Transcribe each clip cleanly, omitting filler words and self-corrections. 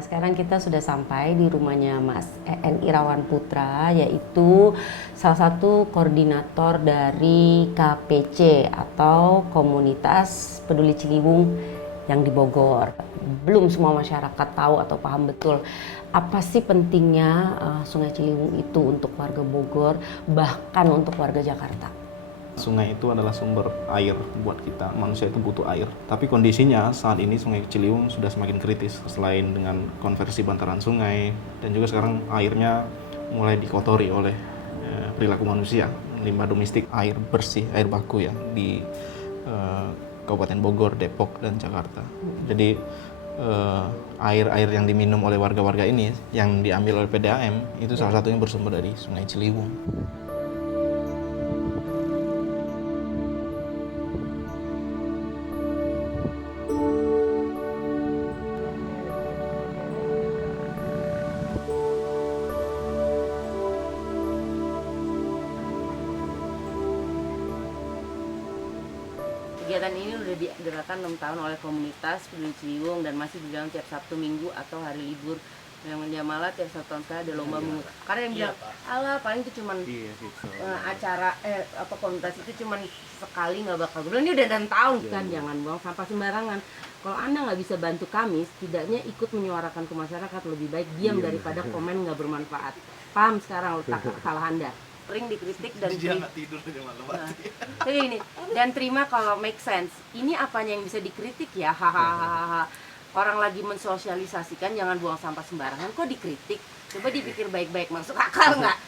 Nah, sekarang kita sudah sampai di rumahnya Mas EN Irawan Putra, yaitu salah satu koordinator dari KPC atau Komunitas Peduli Ciliwung yang di Bogor. Belum semua masyarakat tahu atau paham betul apa sih pentingnya Sungai Ciliwung itu untuk warga Bogor, bahkan untuk warga Jakarta. Sungai itu adalah sumber air buat kita, manusia itu butuh air. Tapi kondisinya saat ini Sungai Ciliwung sudah semakin kritis. Selain dengan konversi bantaran sungai, dan juga sekarang airnya mulai dikotori oleh perilaku manusia. Limbah domestik, air bersih, air baku ya di Kabupaten Bogor, Depok, dan Jakarta. Jadi air-air yang diminum oleh warga-warga ini yang diambil oleh PDAM itu salah satunya bersumber dari Sungai Ciliwung. Kegiatan ini sudah digerakkan 6 tahun oleh komunitas Peduli Ciliwung dan masih dijalankan tiap Sabtu Minggu atau hari libur. Yang malah tiap satu tahun sekali ada lomba mungut. Karena yang bilang, alah paling itu cuman acara komunitas itu cuman sekali nggak bakal. Gue bilang ini udah 6 tahun kan, jangan buang sampah sembarangan. Kalau Anda nggak bisa bantu kami, setidaknya ikut menyuarakan ke masyarakat, lebih baik diam daripada komen nggak bermanfaat. Paham sekarang letak salah Anda? Sering dikritik dan tidur ini dan terima kalau make sense. Ini apanya yang bisa dikritik ya? Hahaha. Orang lagi mensosialisasikan jangan buang sampah sembarangan kok dikritik. Coba dipikir baik-baik, masuk akal nggak?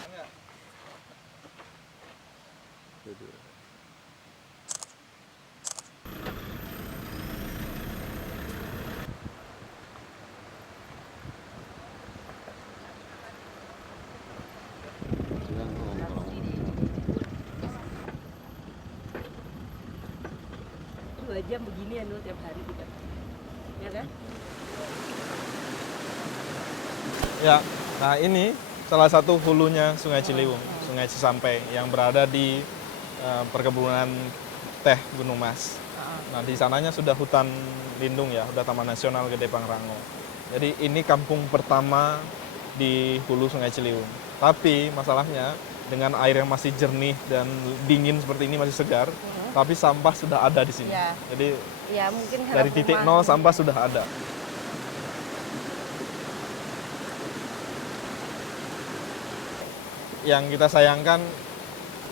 Dua jam begini ya tiap hari kita. Ya kan? Ya, nah ini salah satu hulunya Sungai Ciliwung, Sungai Cisampai yang berada di perkebunan teh Gunung Mas. Nah di sananya sudah hutan lindung ya, sudah Taman Nasional Gede Pangrango. Jadi ini kampung pertama di hulu Sungai Ciliwung. Tapi masalahnya dengan air yang masih jernih dan dingin seperti ini masih segar, tapi sampah sudah ada di sini. Ya. Jadi Ya mungkin dari titik nol sampah sudah ada. Yang kita sayangkan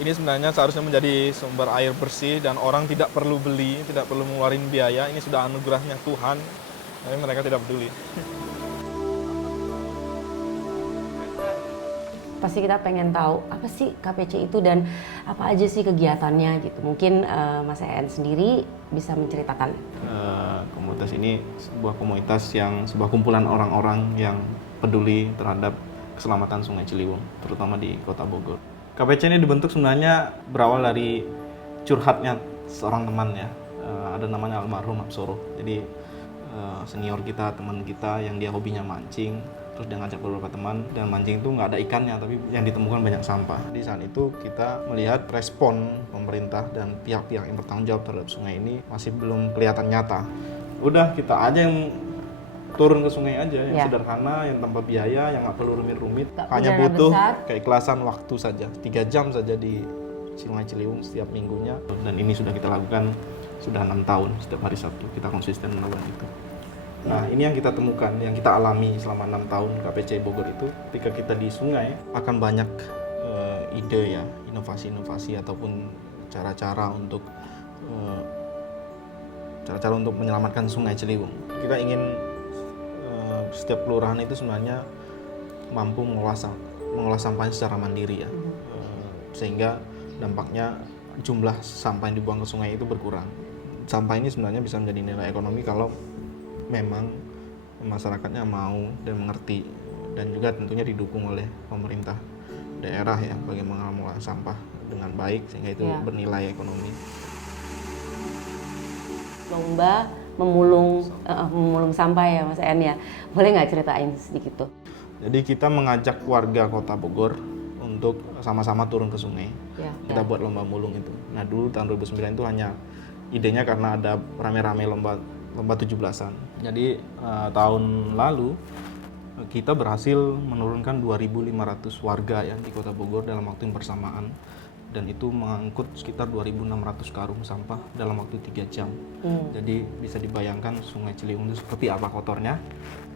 ini sebenarnya seharusnya menjadi sumber air bersih dan orang tidak perlu beli, tidak perlu mengeluarkan biaya. Ini sudah anugerahnya Tuhan, tapi mereka tidak peduli. Pasti kita pengen tahu apa sih KPC itu dan apa aja sih kegiatannya gitu. Mungkin Mas EN sendiri bisa menceritakan. Komunitas ini sebuah komunitas yang sebuah kumpulan orang-orang yang peduli terhadap keselamatan Sungai Ciliwung, terutama di Kota Bogor. KPC ini dibentuk sebenarnya berawal dari curhatnya seorang teman ya, ada namanya almarhum Absoro. Jadi senior kita, teman kita yang dia hobinya mancing, terus dia ngajak beberapa teman dan mancing itu nggak ada ikannya, tapi yang ditemukan banyak sampah. Di saat itu kita melihat respon pemerintah dan pihak-pihak yang bertanggung jawab terhadap sungai ini masih belum kelihatan nyata. Udah kita aja yang turun ke sungai aja, yang sederhana, yang tanpa biaya, yang nggak perlu rumit-rumit, hanya butuh keikhlasan waktu saja, 3 jam saja di Sungai Ciliwung setiap minggunya. Dan ini sudah kita lakukan sudah 6 tahun, setiap hari Sabtu kita konsisten melakukan itu. Nah ini yang kita temukan, yang kita alami selama 6 tahun KPC Bogor itu, ketika kita di sungai akan banyak ide ya, inovasi-inovasi ataupun cara-cara untuk menyelamatkan Sungai Ciliwung. Kita ingin setiap kelurahan itu sebenarnya mampu mengolah sampahnya secara mandiri ya, sehingga dampaknya jumlah sampah yang dibuang ke sungai itu berkurang. Sampah ini sebenarnya bisa menjadi nilai ekonomi kalau memang masyarakatnya mau dan mengerti, dan juga tentunya didukung oleh pemerintah daerah ya bagaimana mengolah sampah dengan baik sehingga itu bernilai ekonomi. Lomba memulung sampah ya Mas EN ya. Boleh nggak ceritain sedikit tuh? Jadi kita mengajak warga Kota Bogor untuk sama-sama turun ke sungai. Kita buat lomba mulung itu. Nah dulu tahun 2009 itu hanya idenya karena ada rame-rame lomba lomba 17-an. Jadi tahun lalu kita berhasil menurunkan 2.500 warga ya di Kota Bogor dalam waktu yang bersamaan, dan itu mengangkut sekitar 2.600 karung sampah dalam waktu 3 jam. Jadi bisa dibayangkan Sungai Ciliwung itu seperti apa kotornya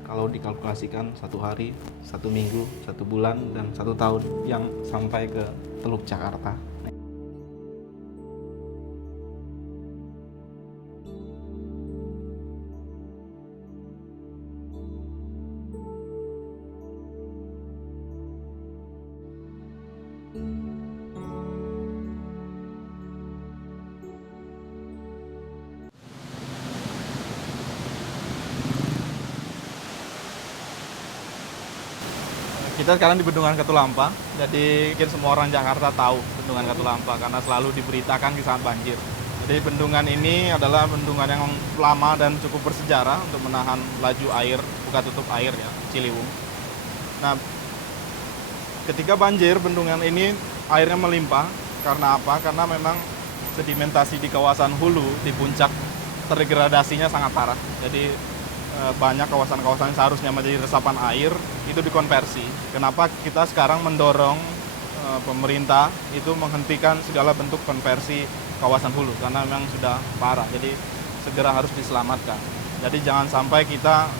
kalau dikalkulasikan 1 hari, 1 minggu, 1 bulan, dan 1 tahun yang sampai ke Teluk Jakarta. Kita sekarang di Bendungan Katulampa, jadi mungkin semua orang Jakarta tahu Bendungan Katulampa karena selalu diberitakan di saat banjir. Jadi bendungan ini adalah bendungan yang lama dan cukup bersejarah untuk menahan laju air, buka tutup air ya, Ciliwung. Nah, ketika banjir bendungan ini airnya melimpah, karena apa? Karena memang sedimentasi di kawasan hulu, di puncak, terdegradasinya sangat parah. Jadi banyak kawasan-kawasan yang seharusnya menjadi resapan air itu dikonversi. Kenapa kita sekarang mendorong pemerintah itu menghentikan segala bentuk konversi kawasan hulu, karena memang sudah parah, jadi segera harus diselamatkan. Jadi jangan sampai kita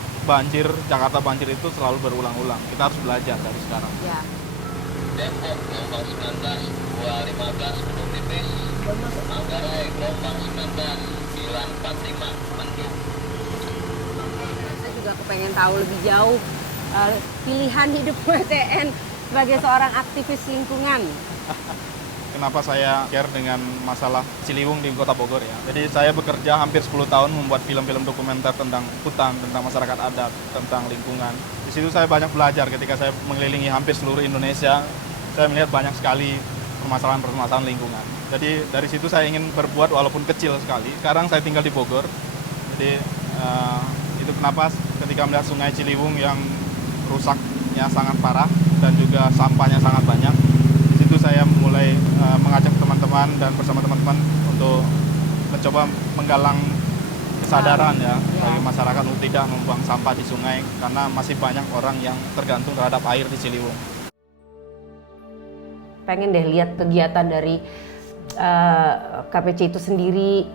Jakarta banjir itu selalu berulang-ulang. Kita harus belajar dari sekarang. Ya. Depok gelombang 19 215 penuh tipis. Manggarai gelombang 19 945 mendung. Saya juga kepengen tahu lebih jauh pilihan hidup WTN sebagai seorang aktivis lingkungan. Kenapa saya care dengan masalah Ciliwung di Kota Bogor ya. Jadi saya bekerja hampir 10 tahun membuat film-film dokumenter tentang hutan, tentang masyarakat adat, tentang lingkungan. Di situ saya banyak belajar ketika saya mengelilingi hampir seluruh Indonesia. Saya melihat banyak sekali permasalahan-permasalahan lingkungan. Jadi dari situ saya ingin berbuat walaupun kecil sekali. Sekarang saya tinggal di Bogor. Jadi itu kenapa ketika melihat Sungai Ciliwung yang rusaknya sangat parah dan juga sampahnya sangat banyak. Saya mulai mengajak teman-teman dan bersama teman-teman untuk mencoba menggalang kesadaran ya bagi masyarakat untuk tidak membuang sampah di sungai, karena masih banyak orang yang tergantung terhadap air di Ciliwung. Pengen deh lihat kegiatan dari KPC itu sendiri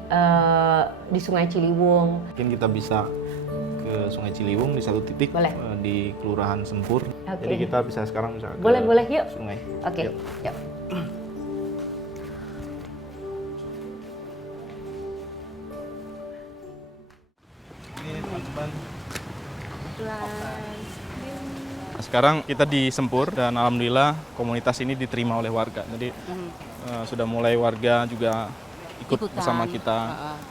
di Sungai Ciliwung. Mungkin kita bisa ke Sungai Ciliwung di satu titik. Boleh. Di Kelurahan Sempur. Oke. Jadi kita bisa sekarang bisa ke Boleh yuk. sungai. Oke, yuk. Ini teman-teman. Sekarang kita di Sempur dan alhamdulillah komunitas ini diterima oleh warga. Jadi sudah mulai warga juga ikut bersama kita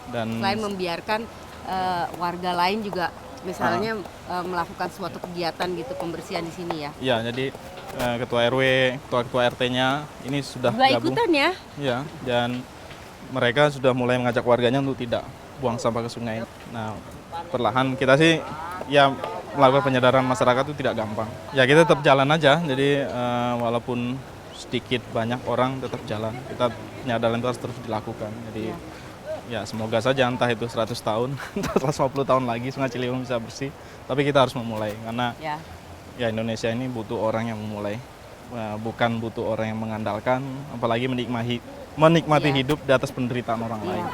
dan Selain membiarkan warga lain juga misalnya melakukan suatu kegiatan gitu, pembersihan di sini ya. ya, jadi ketua RW, ketua RT-nya ini sudah Juga gabung. ikutan ya. Ya, dan mereka sudah mulai mengajak warganya untuk tidak buang sampah ke sungai. Nah, perlahan kita sih ya melakukan penyadaran masyarakat itu tidak gampang. Ya kita tetap jalan aja, jadi walaupun sedikit banyak orang tetap jalan. Kita penyadaran itu harus terus dilakukan. Jadi ya semoga saja entah itu 100 tahun, entah 150 tahun lagi Sungai Ciliwung bisa bersih. Tapi kita harus memulai karena ya Indonesia ini butuh orang yang memulai. Bukan butuh orang yang mengandalkan, apalagi menikmati hidup di atas penderitaan orang lain.